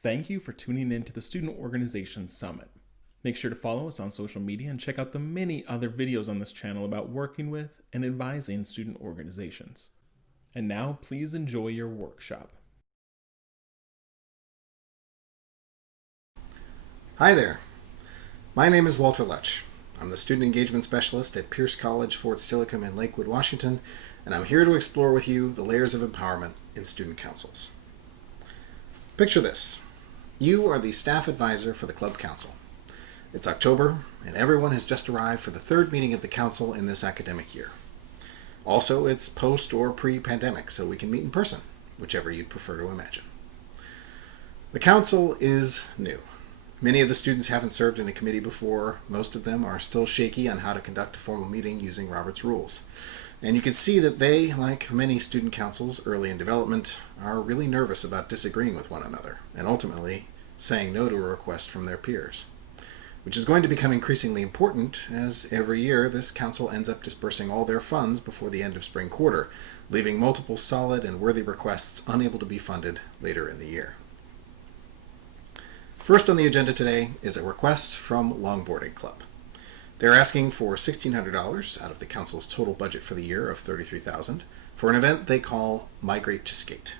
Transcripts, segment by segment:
Thank you for tuning in to the Student Organization Summit. Make sure to follow us on social media and check out the many other videos on this channel about working with and advising student organizations. And now, please enjoy your workshop. Hi there. My name is Walter Lutch. I'm the Student Engagement Specialist at Pierce College, Fort Steilacoom in Lakewood, Washington, and I'm here to explore with you the layers of empowerment in student councils. Picture this. You are the staff advisor for the club council. It's October, and everyone has just arrived for the third meeting of the council in this academic year. Also, it's post or pre-pandemic, so we can meet in person, whichever you'd prefer to imagine. The council is new. Many of the students haven't served in a committee before. Most of them are still shaky on how to conduct a formal meeting using Robert's rules. And you can see that they, like many student councils early in development, are really nervous about disagreeing with one another and ultimately saying no to a request from their peers, which is going to become increasingly important as every year this council ends up dispersing all their funds before the end of spring quarter, leaving multiple solid and worthy requests unable to be funded later in the year. First on the agenda today is a request from Longboarding Club. They're asking for $1,600 out of the council's total budget for the year of $33,000 for an event they call Migrate to Skate.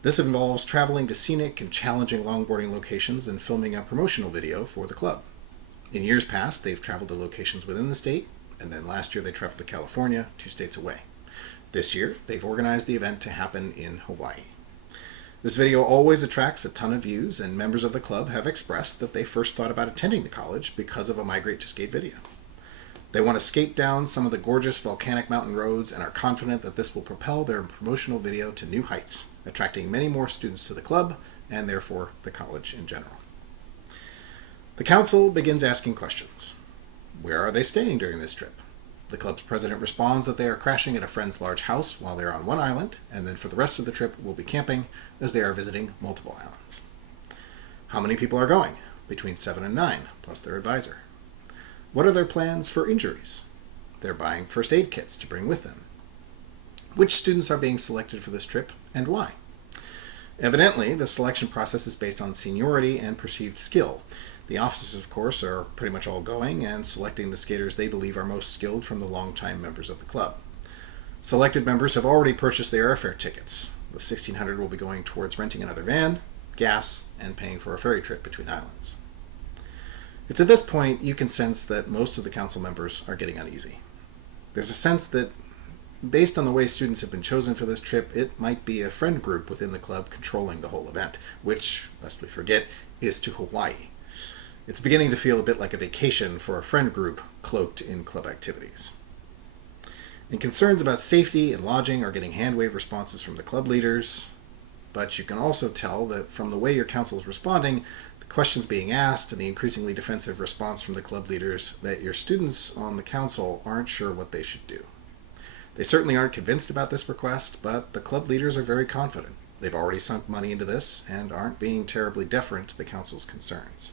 This involves traveling to scenic and challenging longboarding locations and filming a promotional video for the club. In years past, they've traveled to locations within the state, and then last year they traveled to California, 2 states away. This year, they've organized the event to happen in Hawaii. This video always attracts a ton of views, and members of the club have expressed that they first thought about attending the college because of a Migrate to Skate video. They want to skate down some of the gorgeous volcanic mountain roads and are confident that this will propel their promotional video to new heights, attracting many more students to the club and therefore the college in general. The council begins asking questions. Where are they staying during this trip? The club's president responds that they are crashing at a friend's large house while they're on one island, and then for the rest of the trip will be camping as they are visiting multiple islands. How many people are going? Between 7 and 9, plus their advisor. What are their plans for injuries? They're buying first aid kits to bring with them. Which students are being selected for this trip and why? Evidently, the selection process is based on seniority and perceived skill. The officers, of course, are pretty much all going and selecting the skaters they believe are most skilled from the longtime members of the club. Selected members have already purchased their airfare tickets. The $1,600 will be going towards renting another van, gas, and paying for a ferry trip between islands. It's at this point you can sense that most of the council members are getting uneasy. There's a sense that based on the way students have been chosen for this trip, it might be a friend group within the club controlling the whole event, which, lest we forget, is to Hawaii. It's beginning to feel a bit like a vacation for a friend group cloaked in club activities. And concerns about safety and lodging are getting hand-wave responses from the club leaders, but you can also tell that from the way your council is responding, the questions being asked, and the increasingly defensive response from the club leaders, that your students on the council aren't sure what they should do. They certainly aren't convinced about this request, but the club leaders are very confident. They've already sunk money into this and aren't being terribly deferent to the council's concerns.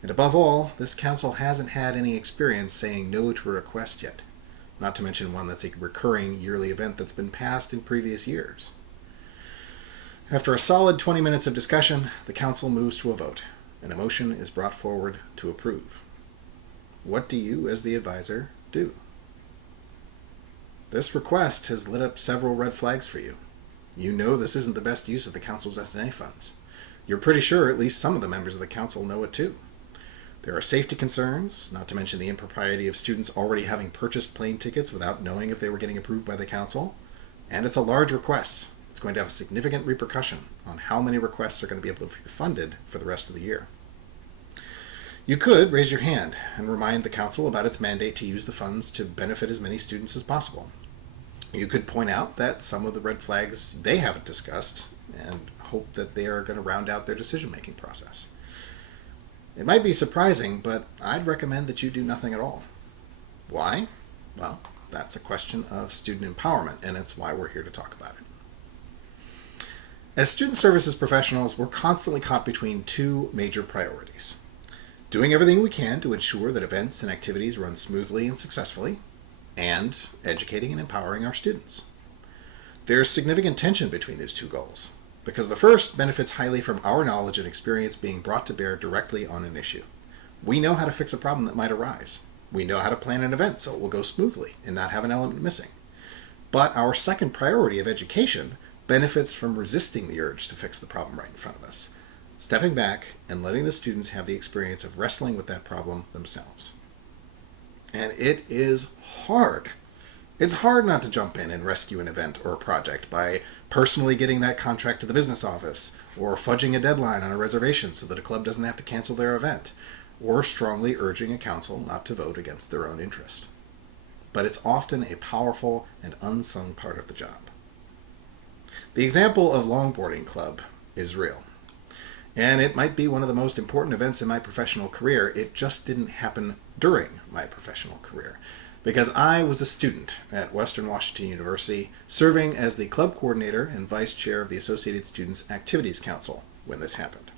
And above all, this council hasn't had any experience saying no to a request yet, not to mention one that's a recurring yearly event that's been passed in previous years. After a solid 20 minutes of discussion, the council moves to a vote, and a motion is brought forward to approve. What do you, as the advisor, do? This request has lit up several red flags for you. You know this isn't the best use of the council's S&A funds. You're pretty sure at least some of the members of the council know it too. There are safety concerns, not to mention the impropriety of students already having purchased plane tickets without knowing if they were getting approved by the council. And it's a large request. It's going to have a significant repercussion on how many requests are going to be able to be funded for the rest of the year. You could raise your hand and remind the council about its mandate to use the funds to benefit as many students as possible. You could point out that some of the red flags they haven't discussed and hope that they are going to round out their decision-making process. It might be surprising, but I'd recommend that you do nothing at all. Why? Well, that's a question of student empowerment, and it's why we're here to talk about it. As student services professionals, we're constantly caught between two major priorities. Doing everything we can to ensure that events and activities run smoothly and successfully, and educating and empowering our students. There's significant tension between those two goals. because the first benefits highly from our knowledge and experience being brought to bear directly on an issue. We know how to fix a problem that might arise. We know how to plan an event so it will go smoothly and not have an element missing. But our second priority of education benefits from resisting the urge to fix the problem right in front of us, stepping back and letting the students have the experience of wrestling with that problem themselves. And it is hard. It's hard not to jump in and rescue an event or a project by personally getting that contract to the business office, or fudging a deadline on a reservation so that a club doesn't have to cancel their event, or strongly urging a council not to vote against their own interest. But it's often a powerful and unsung part of the job. The example of longboarding club is real. And it might be one of the most important events in my professional career. It just didn't happen during my professional career, because I was a student at Western Washington University, serving as the club coordinator and vice chair of the Associated Students Activities Council when this happened.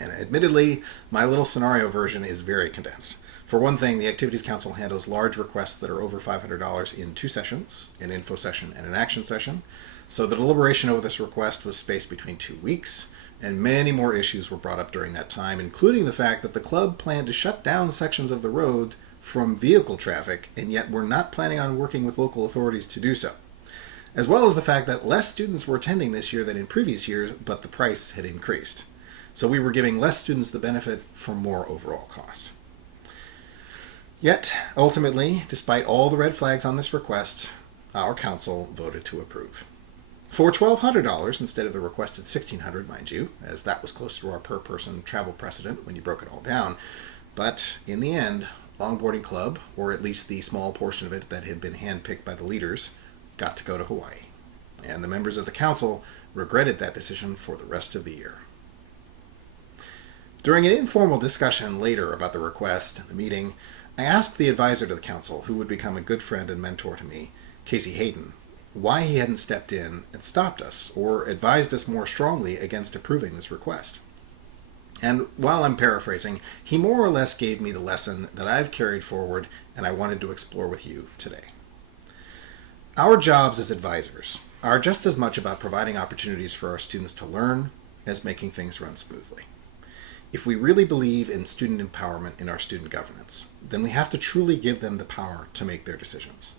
And admittedly, my little scenario version is very condensed. For one thing, the Activities Council handles large requests that are over $500 in 2 sessions, an info session and an action session. So the deliberation over this request was spaced between 2 weeks, and many more issues were brought up during that time, including the fact that the club planned to shut down sections of the road from vehicle traffic, and yet were not planning on working with local authorities to do so. As well as the fact that less students were attending this year than in previous years, but the price had increased. So we were giving less students the benefit for more overall cost. Yet, ultimately, despite all the red flags on this request, our council voted to approve. For $1,200 instead of the requested $1,600, mind you, as that was close to our per-person travel precedent when you broke it all down. But in the end, Longboarding Club, or at least the small portion of it that had been handpicked by the leaders, got to go to Hawaii. And the members of the council regretted that decision for the rest of the year. During an informal discussion later about the request and the meeting, I asked the advisor to the council, who would become a good friend and mentor to me, Casey Hayden, why he hadn't stepped in and stopped us or advised us more strongly against approving this request. And while I'm paraphrasing, he more or less gave me the lesson that I've carried forward and I wanted to explore with you today. Our jobs as advisors are just as much about providing opportunities for our students to learn as making things run smoothly. If we really believe in student empowerment in our student governance, then we have to truly give them the power to make their decisions.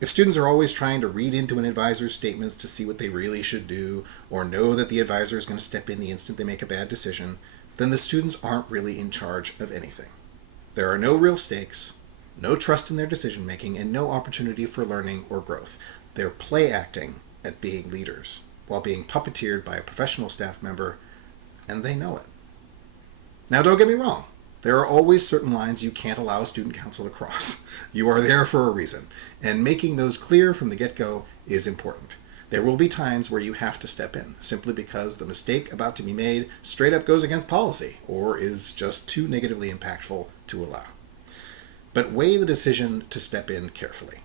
If students are always trying to read into an advisor's statements to see what they really should do, or know that the advisor is going to step in the instant they make a bad decision, then the students aren't really in charge of anything. There are no real stakes, no trust in their decision making, and no opportunity for learning or growth. They're play acting at being leaders, while being puppeteered by a professional staff member, and they know it. Now, don't get me wrong. There are always certain lines you can't allow a student council to cross. You are there for a reason, and making those clear from the get-go is important. There will be times where you have to step in, simply because the mistake about to be made straight up goes against policy, or is just too negatively impactful to allow. But weigh the decision to step in carefully,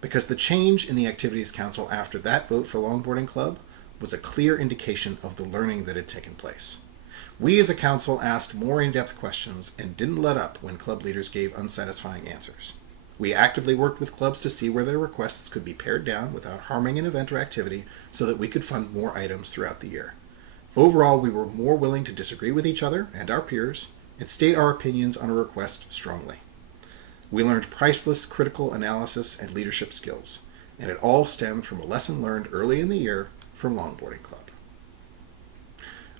because the change in the Activities Council after that vote for Longboarding Club was a clear indication of the learning that had taken place. We as a council asked more in-depth questions and didn't let up when club leaders gave unsatisfying answers. We actively worked with clubs to see where their requests could be pared down without harming an event or activity so that we could fund more items throughout the year. Overall, we were more willing to disagree with each other and our peers and state our opinions on a request strongly. We learned priceless critical analysis and leadership skills, and it all stemmed from a lesson learned early in the year from Longboarding Club.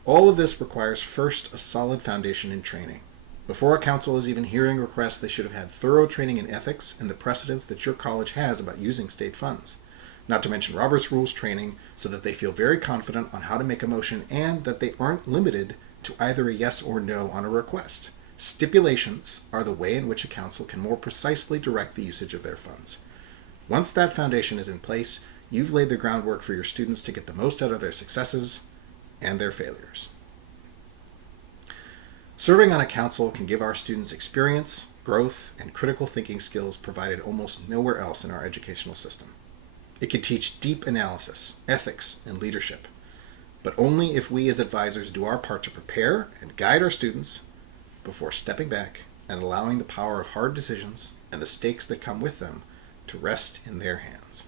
All of this requires first a solid foundation in training. Before a council is even hearing requests, they should have had thorough training in ethics and the precedents that your college has about using state funds. Not to mention Robert's Rules training so that they feel very confident on how to make a motion and that they aren't limited to either a yes or no on a request. Stipulations are the way in which a council can more precisely direct the usage of their funds. Once that foundation is in place, you've laid the groundwork for your students to get the most out of their successes and their failures. Serving on a council can give our students experience, growth, and critical thinking skills provided almost nowhere else in our educational system. It can teach deep analysis, ethics, and leadership, but only if we as advisors do our part to prepare and guide our students before stepping back and allowing the power of hard decisions and the stakes that come with them to rest in their hands.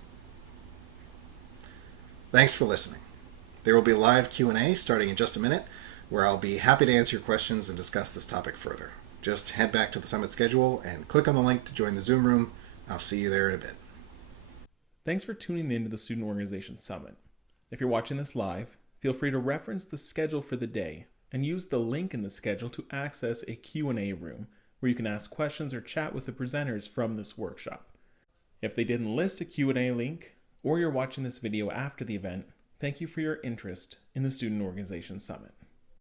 Thanks for listening. There will be a live Q&A starting in just a minute, where I'll be happy to answer your questions and discuss this topic further. Just head back to the Summit schedule and click on the link to join the Zoom room. I'll see you there in a bit. Thanks for tuning in to the Student Organization Summit. If you're watching this live, feel free to reference the schedule for the day and use the link in the schedule to access a Q&A room where you can ask questions or chat with the presenters from this workshop. If they didn't list a Q&A link, or you're watching this video after the event, thank you for your interest in the Student Organization Summit.